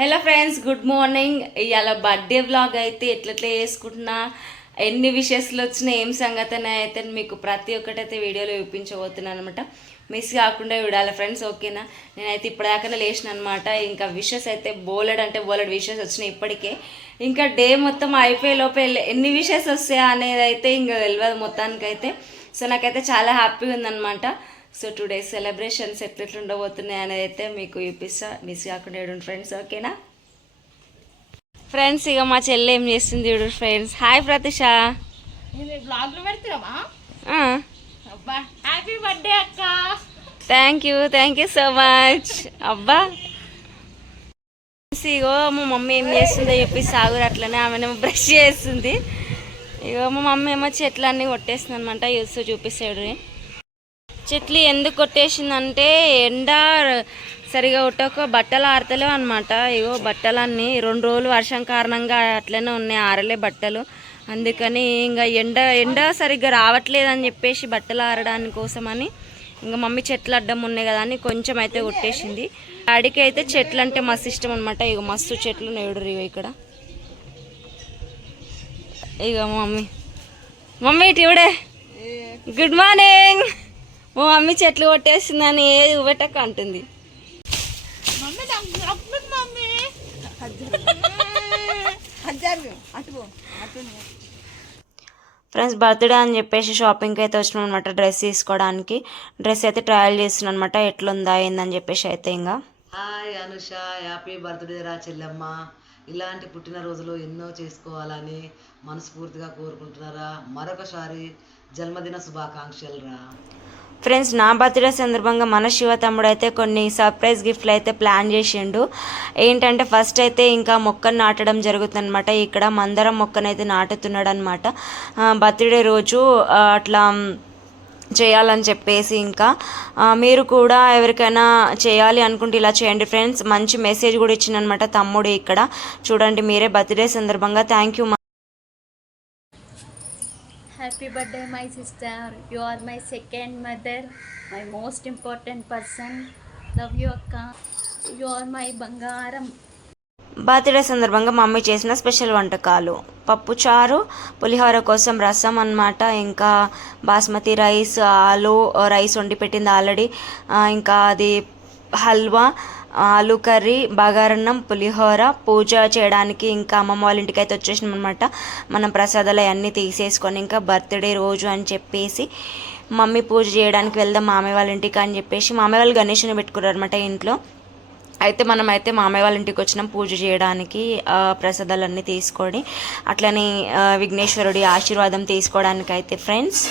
Hello friends good morning. ఇవాళ birthday vlog అయితే ఎట్లట్లా చేసుకుంటున్నా ఎన్ని విషయస్లు వచ్చినా ఏం సంగతి అయితే మీకు ప్రతి ఒక్కటైతే వీడియోలో చూపించబోతున్నాను అనమాట మిస్ కాకుండా చూడాలి ఫ్రెండ్స్ ఓకేనా? నేనైతే ఇప్పటిదాకానే లేచిన అనమాట ఇంకా విషెస్ అయితే బోలెడ్ అంటే బోలెడ్ విషెస్ వచ్చినాయి ఇప్పటికే. ఇంకా డే మొత్తం అయిపోయే లోపే ఎన్ని విషెస్ వస్తాయా అనేది అయితే ఇంకా తెలియదు మొత్తానికైతే. సో నాకైతే చాలా హ్యాపీగా ఉందన్నమాట. సో టుడే సెలబ్రేషన్స్ ఎట్లెట్లు ఉండబోతున్నాయి అనేది అయితే మీకు చూపిస్తా. మిస్ కాకుండా చూడండి ఫ్రెండ్స్ ఓకేనా ఫ్రెండ్స్ ఇక మా చెల్లి ఏం చేస్తుంది చూడు friends hi Pratisha. Happy birthday అక్క. Thank you thank you so much అబ్బా. ఇగో మా మమ్మీ ఏం చేస్తుందో చెప్పి సాగురు అట్లనే ఆమెనేమో బ్రష్ చేస్తుంది. ఇగో మా మమ్మీ ఏమో చెట్లన్నీ కొట్టేస్తుంది అనమాట చూస్తూ చూపిస్తాడు చెట్లు ఎందుకు కొట్టేసిందంటే ఎండ సరిగా కొట్టక బట్టలు ఆరతలేవు అనమాట ఇగో బట్టలన్నీ రెండు రోజులు వర్షం కారణంగా అట్లనే ఉన్నాయి ఆరలే బట్టలు. అందుకని ఇంకా ఎండ ఎండ సరిగ్గా రావట్లేదు అని చెప్పేసి బట్టలు ఆరడానికి కోసమని ఇంకా మమ్మీ చెట్లు అడ్డం ఉన్నాయి కదా అని కొంచెం అయితే కొట్టేసింది. డాడీకి అయితే చెట్లు అంటే మస్తు ఇష్టం అనమాట ఇక మస్తు చెట్లు నేడు ఇగో ఇక్కడ. ఇక మమ్మీ మమ్మీ ఇటు ఇవిడే గుడ్ మార్నింగ్ మా మమ్మీ చెట్లు కొట్టేసిందని ఏది ఉబెటక్క అంటుంది. ఫ్రెండ్స్ బర్త్డే అని చెప్పేసి షాపింగ్కి అయితే వచ్చినాం అనమాట డ్రెస్ తీసుకోవడానికి. డ్రెస్ అయితే ట్రయల్ చేస్తున్నాం అనమాట ఎట్లుందా ఏందని చెప్పేసి అయితే ఇంకా. హాయ్ అనుష హ్యాపీ బర్త్డే రా చెల్లెమ్మ. ఇలాంటి పుట్టినరోజులు ఎన్నో చేసుకోవాలని మనస్ఫూర్తిగా కోరుకుంటున్నారా? మరొకసారి జన్మదిన శుభాకాంక్షలు రా. ఫ్రెండ్స్ నా బర్త్డే సందర్భంగా మన శివ తమ్ముడు అయితే కొన్ని సర్ప్రైజ్ గిఫ్ట్లు అయితే ప్లాన్ చేసిండు. ఏంటంటే ఫస్ట్ అయితే ఇంకా మొక్కను నాటడం జరుగుతుందన్నమాట. ఇక్కడ మందరం మొక్కనైతే నాటుతున్నాడు అనమాట బర్త్డే రోజు అట్లా చేయాలని చెప్పేసి ఇంకా మీరు కూడా ఎవరికైనా చేయాలి అనుకుంటే ఇలా చేయండి ఫ్రెండ్స్. మంచి మెసేజ్ కూడా ఇచ్చిందనమాట తమ్ముడు ఇక్కడ. చూడండి మీరే బర్త్డే సందర్భంగా thank you happy birthday my sister you are my second mother my most important person love you అక్క. యు ఆర్ మై బంగారం. బర్త్డే సందర్భంగా మమ్మీ చేసిన స్పెషల్ వంటకాలు. పప్పు చారు పులిహోర కోసం రసం అన్నమాట ఇంకా బాస్మతి రైస్ ఆలు రైస్ వండి పెట్టింది ఆల్రెడీ. ఇంకా అది హల్వా ఆలు కర్రీ బగారన్నం పులిహోర పూజ చేయడానికి ఇంకా అమ్మమ్మ వాళ్ళ ఇంటికి అయితే వచ్చేసినాం అనమాట మనం ప్రసాదాలు అవన్నీ తీసేసుకొని ఇంకా బర్త్డే రోజు అని చెప్పేసి మమ్మీ పూజ చేయడానికి వెళ్దాం మామయ్య వాళ్ళ ఇంటికి అని చెప్పేసి మామయ్య వాళ్ళు గణేష్ని పెట్టుకున్నారు అనమాట ఇంట్లో. అయితే మనం అయితే మామయ్య వాళ్ళ ఇంటికి వచ్చినాం పూజ చేయడానికి ఆ, ప్రసాదాలన్నీ తీసుకొని అట్లనే విఘ్నేశ్వరుడి ఆశీర్వాదం తీసుకోవడానికి అయితే ఫ్రెండ్స్.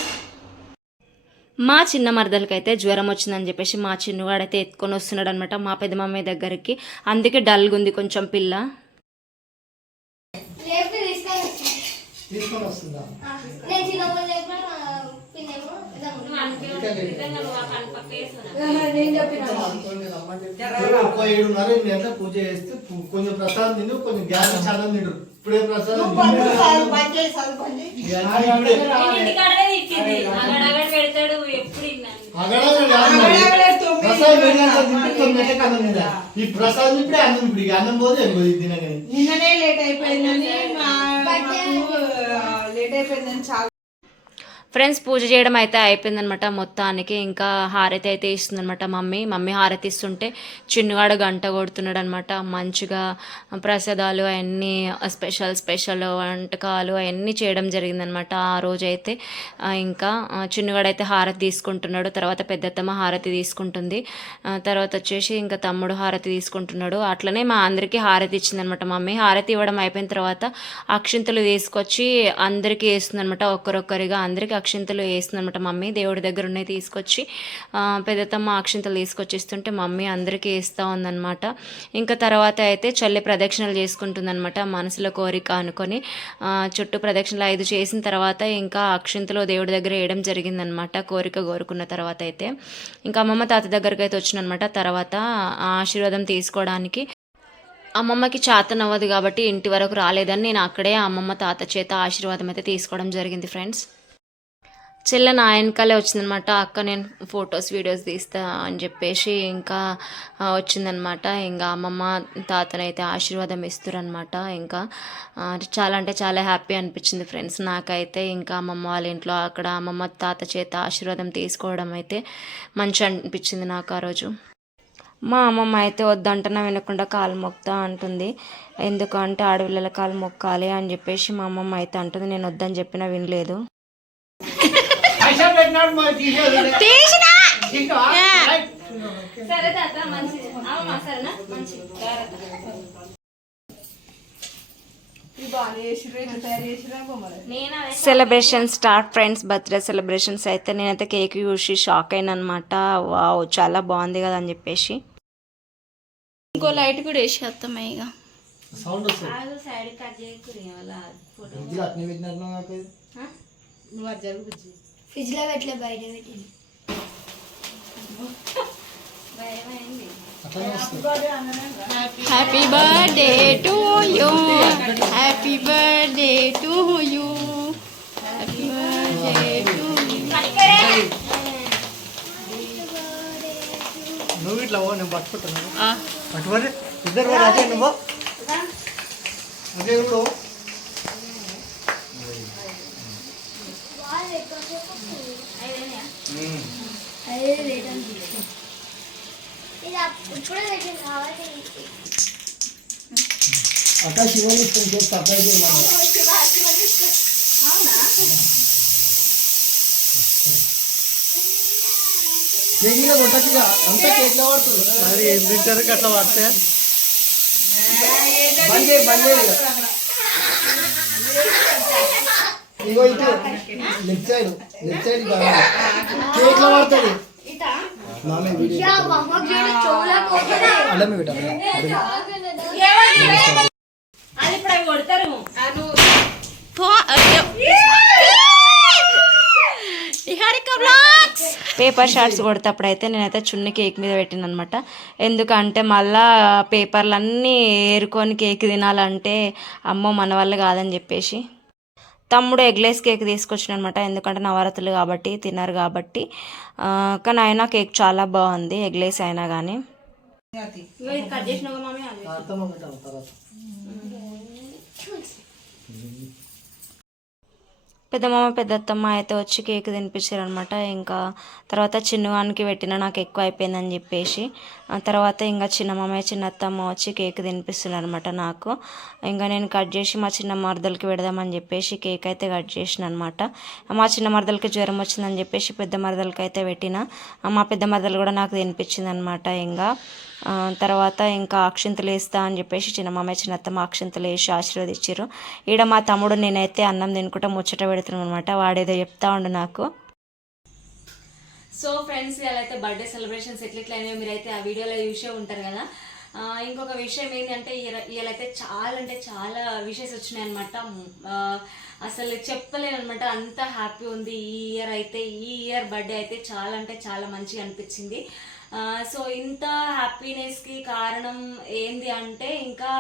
మా చిన్న మరదలకి అయితే జ్వరం వచ్చిందని చెప్పేసి మా చిన్నవాడైతే ఎత్తుకొని వస్తున్నాడు అనమాట మా పెద్ద మమ్మీ దగ్గరికి. అందుకే డల్గా ఉంది కొంచెం పిల్ల. తీసుకొని వస్తుందా? ఏడున్నర ఎనిమిది గంటల పూజ చేస్తే కొంచెం ప్రసాదం తిను కొంచెం గ్యాస్ చాలా తిండు. ఇప్పుడే ప్రసాదం ఏడు. ఈ ప్రసాదం ఇప్పుడే అన్నం ఇప్పుడు ఇక అన్నం పోతే తినగానే నిన్ననే లేట్ అయిపోయిందని లేట్ అయిపోయిందని చాలా ఫ్రెండ్స్ పూజ చేయడం అయితే అయిపోయిందనమాట మొత్తానికి. ఇంకా హారతి అయితే ఇస్తుందనమాట మమ్మీ. మమ్మీ హారతి ఇస్తుంటే చిన్నవాడు గంట కొడుతున్నాడు అనమాట మంచిగా ప్రసాదాలు అవన్నీ స్పెషల్ స్పెషల్ వంటకాలు అవన్నీ చేయడం జరిగిందనమాట ఆ రోజైతే. ఇంకా చిన్నవాడు అయితే హారతి తీసుకుంటున్నాడు. తర్వాత పెద్దత్తమ్మ హారతి తీసుకుంటుంది. తర్వాత వచ్చేసి ఇంకా తమ్ముడు హారతి తీసుకుంటున్నాడు. అట్లనే మా అందరికీ హారతి ఇచ్చిందనమాట మమ్మీ. హారతి ఇవ్వడం అయిపోయిన తర్వాత అక్షింతలు తీసుకొచ్చి అందరికీ వేస్తుందనమాట. ఒక్కరొక్కరిగా అందరికీ అక్షింతలు వేస్తుందనమాట మమ్మీ. దేవుడి దగ్గర ఉన్నాయి తీసుకొచ్చి పెద్దతమ్మ అక్షింతలు తీసుకొచ్చిస్తుంటే మమ్మీ అందరికీ వేస్తూ ఉందన్నమాట. ఇంకా తర్వాత అయితే చల్లి ప్రదక్షిణలు చేసుకుంటుందన్నమాట మనసులో కోరిక అనుకొని. చుట్టూ ప్రదక్షిణలు ఐదు చేసిన తర్వాత ఇంకా అక్షింతలు దేవుడి దగ్గర వేయడం జరిగిందనమాట కోరిక కోరుకున్న తర్వాత అయితే. ఇంకా అమ్మమ్మ తాత దగ్గరికి అయితే వచ్చినమాట తర్వాత ఆశీర్వాదం తీసుకోవడానికి అమ్మమ్మకి చేతనవ్వదు కాబట్టి ఇంటి వరకు రాలేదని నేను అక్కడే అమ్మమ్మ తాత చేత ఆశీర్వాదం అయితే తీసుకోవడం జరిగింది ఫ్రెండ్స్. చెల్లె నా వెనకాలే వచ్చిందనమాట. అక్క నేను ఫొటోస్ వీడియోస్ తీస్తా అని చెప్పేసి ఇంకా వచ్చిందనమాట. ఇంకా అమ్మమ్మ తాతనైతే ఆశీర్వాదం ఇస్తారనమాట ఇంకా. చాలా అంటే చాలా హ్యాపీ అనిపించింది ఫ్రెండ్స్ నాకైతే. ఇంకా అమ్మమ్మ వాళ్ళ ఇంట్లో అక్కడ అమ్మమ్మ తాత చేత ఆశీర్వాదం తీసుకోవడం అయితే మంచి అనిపించింది నాకు ఆ రోజు. మా అమ్మమ్మ అయితే వద్దంటున్నా వినకుండా కాలు మొక్తా అంటుంది. ఎందుకంటే ఆడపిల్లల కాలు మొక్కాలి అని చెప్పేసి మా అమ్మమ్మ అయితే అంటుంది. నేను వద్దని చెప్పినా వినలేదు. సరే తాత సరేనా? Celebration start friends birthday celebrations అయితే నేనైతే కేక్ చూసి షాక్ అయిన అనమాట వావ్ చాలా బాగుంది కదా అని చెప్పేసి. ఇంకో లైట్ కూడా వేసేస్తాం ఇక. సౌండ్ సైడ్ కట్ చేయకూరి ఇది అట్నే పెట్టినట్టు నాకు ఇది. నువ్వు అది జరుగు బుజ్జి. ఫ్రిడ్జ్లో పెట్టలే బయట పెట్టింది అట్లనే వస్తుంది happy birthday to you happy birthday to you happy birthday to నువ్వు ఇట్లా పో నేను పట్టుకుంటాను. పట్టుకోరే ఇద్దరు పోరు, అదే నువ్వు అదే ఇప్పుడు అదే లేదండి ఇది అప్- ఇప్పుడే పెట్టింది కాబట్టి అక్క శివని కొంచెం సర్ప్రైజ్ చేయమన్నా కేక్ మీద కొట్టచ్చుగా ఇగో ఇటు. లెఫ్ట్ సైడ్ లెఫ్ట్ సైడ్ కేక్లో పడుతుంది. అల్లమే పేపర్ షార్ట్స్ కొడతప్పుడు అయితే నేనైతే చున్ని కేక్ మీద పెట్టిన అనమాట ఎందుకంటే మళ్ళా పేపర్లన్నీ ఏరుకొని కేక్ తినాలంటే అమ్మో మన వల్ల కాదని చెప్పేసి. తమ్ముడు ఎగ్లెస్ కేక్ తీసుకొచ్చిన అనమాట ఎందుకంటే నవరాత్రులు కాబట్టి తిన్నారు కాబట్టి. ఆ, కానీ అయినా కేక్ చాలా బాగుంది ఎగ్లెస్ అయినా కానీ తర్వాత పెద్దమ్మ పెద్దత్తమ్మ అయితే వచ్చి కేక్ తినిపించారు అనమాట ఇంకా తర్వాత చిన్నవానికి పెట్టిన నాకు ఎక్కువ అయిపోయిందని చెప్పేసి తర్వాత ఇంకా చిన్నమ్మ చిన్నత్తమ్మ వచ్చి కేక్ తినిపిస్తున్నారు అనమాట నాకు. ఇంకా నేను కట్ చేసి మా చిన్న మరదలకి పెడదామని చెప్పేసి కేక్ అయితే కట్ చేసిన అనమాట మా చిన్న మరదలకి జ్వరం వచ్చిందని చెప్పేసి పెద్ద మరదలకి అయితే పెట్టిన. మా పెద్ద మరదలు కూడా నాకు తినిపించింది అనమాట ఇంకా తర్వాత ఇంకా అక్షింతలు వేస్తా అని చెప్పేసి చిన్న చిన్నత్తమ్మ అక్షింతలు వేసి ఆశీర్వదించారు ఈడ మా తమ్ముడు నేనైతే అన్నం తినుకుంటా ముచ్చట పెడుతున్నాను అనమాట వాడేదో చెప్తా ఉండు నాకు. సో ఫ్రెండ్స్ అయితే బర్త్డే సెలబ్రేషన్స్ ఎట్లెట్లయినాయో మీరైతే ఆ వీడియోలో చూసే ఉంటారు కదా. ఇంకొక విషయం ఏంటంటే ఇవాళైతే చాలా అంటే చాలా విషయస్ వచ్చినాయి అనమాట అసలు చెప్పలేనమాట అంత హ్యాపీ ఉంది ఈ ఇయర్ అయితే. ఈ ఇయర్ బర్త్డే అయితే చాలా అంటే చాలా మంచిగా అనిపించింది. సో ఇంత హ్యాపీనెస్కి కారణం ఏంది అంటే ఇంకా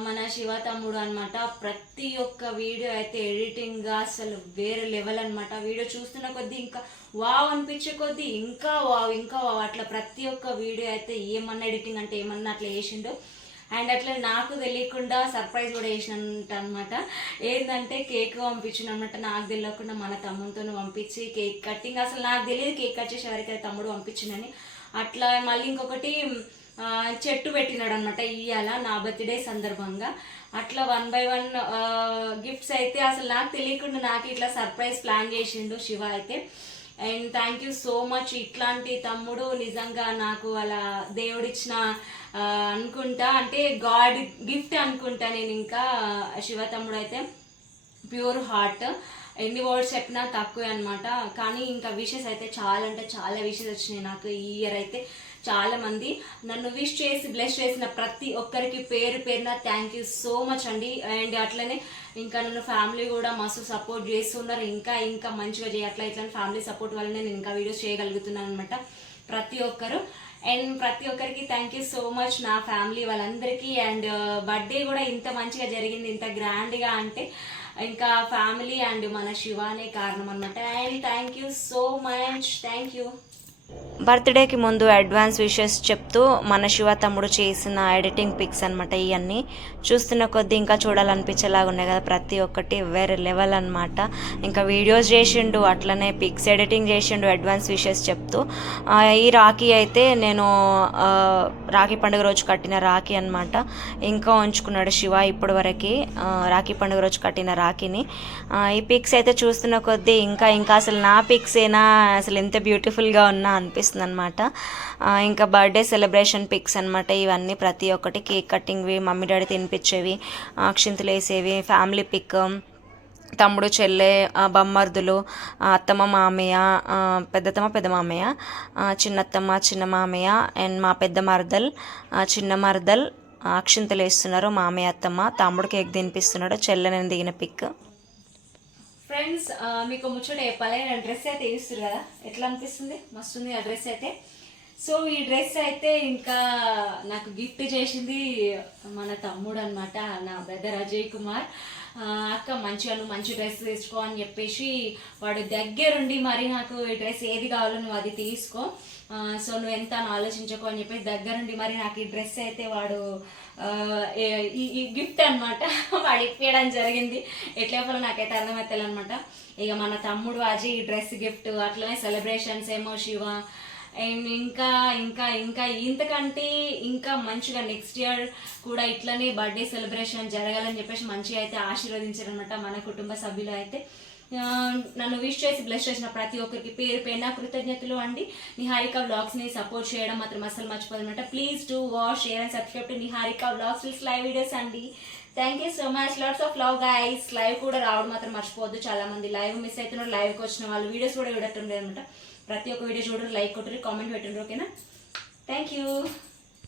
మన శివ తమ్ముడు అనమాట ప్రతి ఒక్క వీడియో అయితే ఎడిటింగ్గా అసలు వేరే లెవెల్ అనమాట వీడియో చూస్తున్న కొద్దీ ఇంకా వావ్ అనిపించే కొద్దీ ఇంకా వావ్ ఇంకా వావ్ అట్లా ప్రతి ఒక్క వీడియో అయితే ఏమన్నా ఎడిటింగ్ అంటే ఏమన్నా అట్లా వేసిండు అండ్ అట్లా నాకు తెలియకుండా సర్ప్రైజ్ కూడా చేసినంట అనమాట ఏంటంటే కేక్ పంపించిన అనమాట నాకు తెలియకుండా మన తమ్ముడితో పంపించి కేక్ కట్టింగ్ అసలు నాకు తెలియదు కేక్ కట్ చేసే వరకు తమ్ముడు పంపించిందని అట్లా మళ్ళీ ఇంకొకటి చెట్టు పెట్టినాడు అనమాట ఇయ్యాల నా బర్త్డే సందర్భంగా. అట్లా వన్ బై వన్ గిఫ్ట్స్ అయితే అసలు నాకు తెలియకుండా నాకు ఇట్లా సర్ప్రైజ్ ప్లాన్ చేసిండు శివ అయితే. And thank you so much ఇట్లాంటి తమ్ముడు నిజంగా నాకు అలా దేవుడిచ్చిన అనుకుంటా. అంటే గాడ్ గిఫ్ట్ అనుకుంటా నేను ఇంకా శివ తమ్ముడు అయితే ప్యూర్ హార్ట్. ఎన్ని వర్డ్స్ చెప్పినా తక్కువే అనమాట కానీ ఇంకా విషెస్ అయితే చాలా అంటే చాలా విషెస్ వచ్చినాయి నాకు ఈ ఇయర్ అయితే. చాలా మంది నన్ను విష్ చేసి బ్లెస్ చేసిన ప్రతి ఒక్కరికి పేరు పేరున థ్యాంక్ యూ సో మచ్ అండి. అండ్ అట్లనే ఇంకా నన్ను ఫ్యామిలీ కూడా మస్తు సపోర్ట్ చేస్తున్నారు. ఇంకా ఇంకా మంచిగా చేయట్లా ఇట్లా ఫ్యామిలీ సపోర్ట్ వల్లనే నేను ఇంకా వీడియోస్ చేయగలుగుతున్నాను అనమాట ప్రతి ఒక్కరు. అండ్ ప్రతి ఒక్కరికి థ్యాంక్ యూ సో మచ్ నా ఫ్యామిలీ వాళ్ళందరికీ. అండ్ uh, బర్త్డే కూడా ఇంత మంచిగా జరిగింది ఇంత గ్రాండ్గా అంటే ఇంకా ఫ్యామిలీ అండ్ మన శివానే కారణం అనమాట and thank you so much thank you బర్త్డేకి ముందు అడ్వాన్స్ విషెస్ చెప్తూ మన శివ తమ్ముడు చేసిన ఎడిటింగ్ పిక్స్ అనమాట ఇవన్నీ చూస్తున్న కొద్దీ ఇంకా చూడాలనిపించేలాగా ఉన్నాయి కదా ప్రతి ఒక్కటి వేరే లెవెల్ అనమాట ఇంకా వీడియోస్ చేసిండు అట్లనే పిక్స్ ఎడిటింగ్ చేసిండు అడ్వాన్స్ విషెస్ చెప్తూ. ఈ రాఖీ అయితే నేను రాఖీ పండుగ రోజు కట్టిన రాఖీ అనమాట ఇంకా ఉంచుకున్నాడు శివ ఇప్పటి వరకు రాఖీ పండుగ రోజు కట్టిన రాఖీని. ఈ పిక్స్ అయితే చూస్తున్న కొద్దీ ఇంకా ఇంకా అసలు నా పిక్స్ అయినా అసలు ఎంత బ్యూటిఫుల్గా ఉన్నా అనిపిస్తుంది అనమాట ఇంకా బర్త్డే సెలబ్రేషన్ పిక్స్ అనమాట ఇవన్నీ ప్రతి ఒక్కటి కేక్ కట్టింగ్వి మమ్మీ డాడీ తినిపించేవి అక్షింతలు వేసేవి ఫ్యామిలీ పిక్ తమ్ముడు చెల్లె ఆ, బొమ్మర్దులు అత్తమ్మ మామయ్య పెద్దత్తమ్మ పెద్దతమ్మ పెద్ద మామయ్య చిన్నత్తమ్మ చిన్న మామయ్య అండ్ మా పెద్ద మరదల్ చిన్న మరదల్ అక్షింతలు వేస్తున్నారు మామయ్య అత్తమ్మ తమ్ముడు కేక్ తినిపిస్తున్నాడు చెల్లె నేను దిగిన పిక్. ఫ్రెండ్స్ మీకు ముచ్చట చెప్పాలి. నేను డ్రెస్ అయితే వేస్తారు కదా? ఎట్లా అనిపిస్తుంది? మస్తుంది ఆ డ్రెస్ అయితే. సో ఈ డ్రెస్ అయితే ఇంకా నాకు గిఫ్ట్ చేసింది మన తమ్ముడు అనమాట నా బ్రదర్ అజయ్ కుమార్. అక్క మంచిగా నువ్వు మంచి డ్రెస్ తీసుకో అని చెప్పేసి వాడు దగ్గరుండి మరి నాకు ఈ డ్రెస్ ఏది కావాలో నువ్వు అది తీసుకో. సో నువ్వు ఎంత అని ఆలోచించకు అని చెప్పేసి దగ్గరుండి మరి నాకు ఈ డ్రెస్ అయితే వాడు ఈ ఈ గిఫ్ట్ అనమాట వాడు ఇప్పించడం జరిగింది. ఎట్లా చెప్పాలో నాకైతే అర్థమవుతుంది అనమాట ఇక మన తమ్ముడు అజయ్ ఈ డ్రెస్ గిఫ్ట్ అట్లనే సెలబ్రేషన్స్ ఏమో శివ. అండ్ ఇంకా ఇంకా ఇంకా ఇంతకంటే ఇంకా మంచిగా నెక్స్ట్ ఇయర్ కూడా ఇట్లనే బర్త్డే సెలబ్రేషన్ జరగాలని చెప్పేసి మంచిగా అయితే ఆశీర్వదించారనమాట మన కుటుంబ సభ్యులు అయితే. నన్ను విష్ చేసి బ్లెస్ చేసిన ప్రతి ఒక్కరికి పేరు పైన కృతజ్ఞతలు అండి. నిహారిక వ్లాగ్స్ని సపోర్ట్ చేయడం మాత్రం అసలు మర్చిపోదన్నమాట please do wash share and subscribe to Niharika vlogs wills live videos అండి. Thank you so much lots of love guys live కూడా రావడం మాత్రం మర్చిపోవద్దు. చాలా మంది లైవ్ మిస్ అవుతున్నారు లైవ్కి వచ్చిన వాళ్ళు వీడియోస్ కూడా చూడటం లేదనమాట ప్రతి ఒక్క వీడియో చూడరు లైక్ కొట్టరు కామెంట్ పెట్టండి ఓకేనా థ్యాంక్ యూ